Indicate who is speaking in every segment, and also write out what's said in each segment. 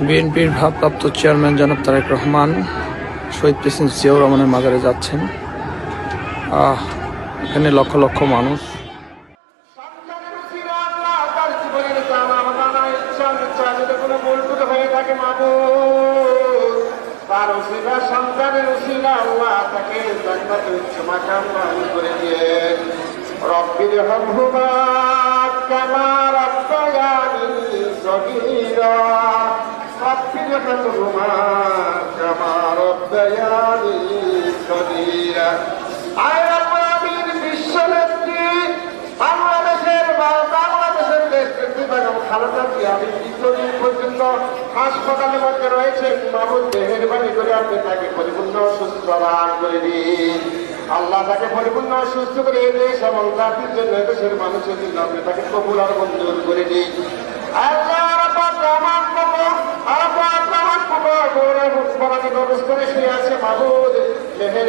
Speaker 1: বিএনপির ভারপ্রাপ্ত চেয়ারম্যান জনাব তারেক রহমান শহীদ প্রেসিডেন্ট জিয়াউর রহমানের মাজারে যাচ্ছেন। আহ, এখানে লক্ষ লক্ষ মানুষ।
Speaker 2: তার জীবনের রব্বির হামহুমা কামা রাব্বায়ানি আয় আল্লাহর বিশ্ব নেত্রী বাংলাদেশের বাংলাদেশের দেশ বেগম পর্যন্ত হাসপাতালের মধ্যে রয়েছে মাহবুদ মেহরবানি করে আপনি তাকে পরিপূর্ণ সুস্থ দান করে দিন আল্লাহ তাকে পরিপূর্ণ সুস্থ করে দেশ এবং জাতির জন্য দেশের মানুষের জন্য আপনি তাকে কবুল আর মঞ্জুর করে দিন। আল্লাহ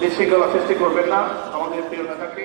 Speaker 2: বেশি গলা সৃষ্টি করবেন না আমাদের প্রিয় নেতাকে।